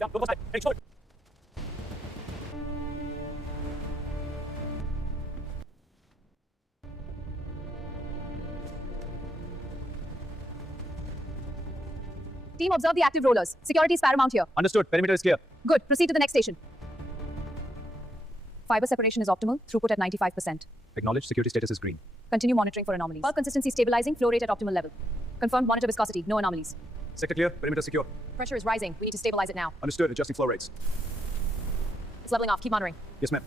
down. Go side. Heading short. Team, observe the active rollers. Security is paramount here. Understood. Perimeter is clear. Good. Proceed to the next station. Fiber separation is optimal. Throughput at 95%. Acknowledge. Security status is green. Continue monitoring for anomalies. Bulk consistency stabilizing. Flow rate at optimal level. Confirmed. Monitor viscosity. No anomalies. Sector clear. Perimeter secure. Pressure is rising. We need to stabilize it now. Understood. Adjusting flow rates. It's leveling off. Keep monitoring. Yes, ma'am.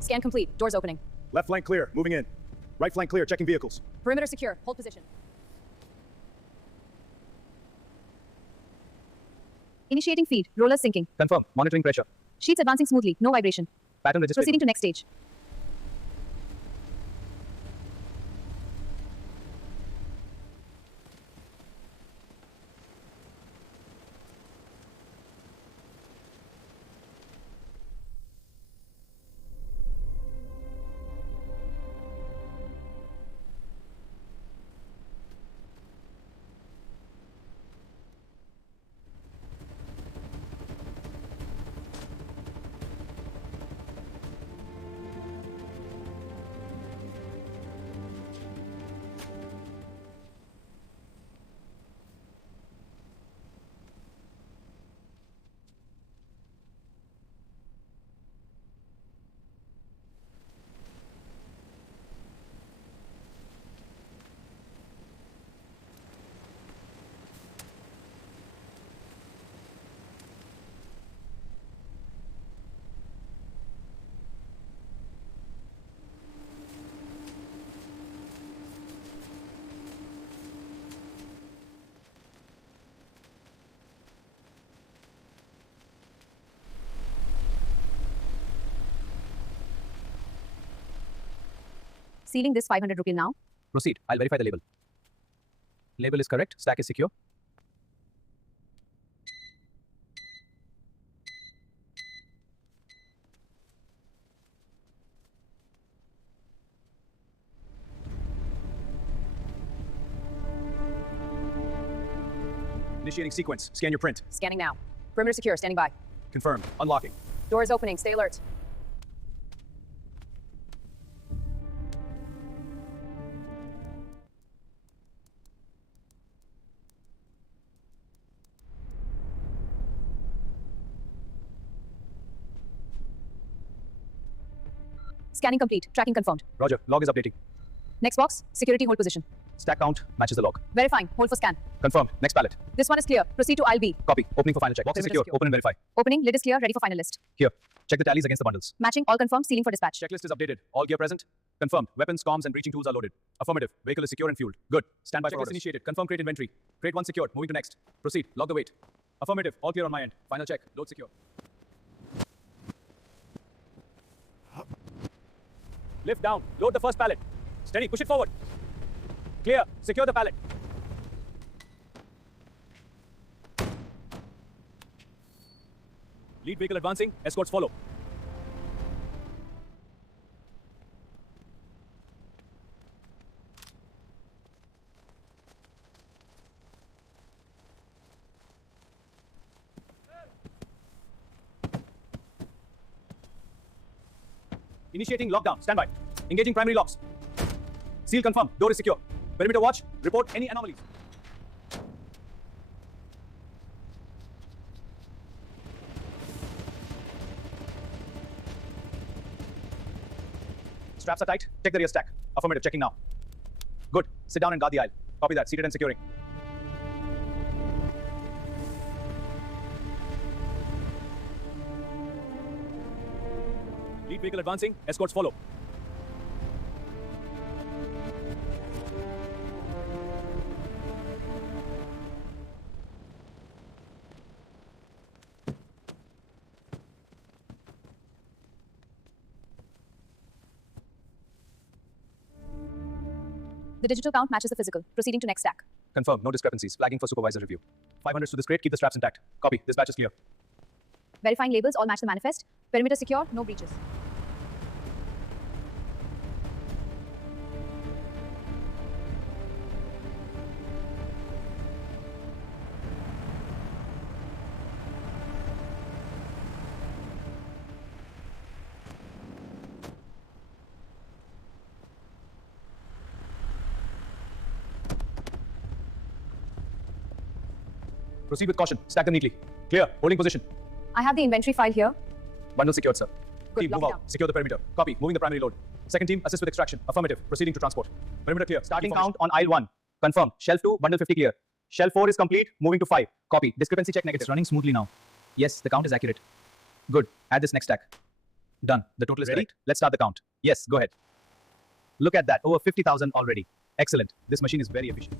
Scan complete. Doors opening. Left flank clear. Moving in. Right flank clear. Checking vehicles. Perimeter secure. Hold position. Initiating feed. Rollers sinking. Confirm. Monitoring pressure. Sheets advancing smoothly. No vibration. Pattern registration. Proceeding to next stage. Sealing this 500 rupee now. Proceed. I'll verify the label. Label is correct. Stack is secure. Initiating sequence. Scan your print. Scanning now. Perimeter secure. Standing by. Confirmed. Unlocking. Doors opening. Stay alert. Scanning complete. Tracking confirmed. Roger. Log is updating. Next box. Security hold position. Stack count matches the log. Verifying. Hold for scan. Confirmed. Next pallet. This one is clear. Proceed to aisle B. Copy. Opening for final check. Box is Perimeter secure. secure. Open and verify. Opening. Lid is clear. Ready for final list. Here. Check the tallies against the bundles. Matching. All confirmed. Sealing for dispatch. Checklist is updated. All gear present. Confirmed. Weapons, comms, and breaching tools are loaded. Affirmative. Vehicle is secure and fueled. Good. Standby for orders. Initiated. Confirm crate inventory. Crate 1 secured. Moving to next. Proceed. Log the weight. Affirmative. All clear on my end. Final check. Load secure. Lift down. Load the first pallet. Steady. Push it forward. Clear. Secure the pallet. Lead vehicle advancing. Escorts follow. Initiating lockdown. Standby. Engaging primary locks. Seal confirmed. Door is secure. Perimeter watch. Report any anomalies. Straps are tight. Check the rear stack. Affirmative. Checking now. Good. Sit down and guard the aisle. Copy that. Seated and securing. Lead vehicle advancing. Escorts follow. The digital count matches the physical. Proceeding to next stack. Confirm. No discrepancies. Flagging for supervisor review. 500s to this crate. Keep the straps intact. Copy. This batch is clear. Verifying labels all match the manifest. Perimeter secure, no breaches. Proceed with caution. Stack them neatly. Clear. Holding position. I have the inventory file here. Bundle secured, sir. Good, Team, lock move it out. down. Secure the perimeter. Copy. Moving the primary load. Second team, assist with extraction. Affirmative. Proceeding to transport. Perimeter clear. Starting Information. count on aisle 1. Confirm. Shelf 2, bundle 50 clear. Shelf 4 is complete. Moving to 5. Copy. Discrepancy check negative. It's running smoothly now. Yes, the count is accurate. Good. Add this next stack. Done. The total is Ready? correct. Let's start the count. Yes, go ahead. Look at that. Over 50,000 already. Excellent. This machine is very efficient.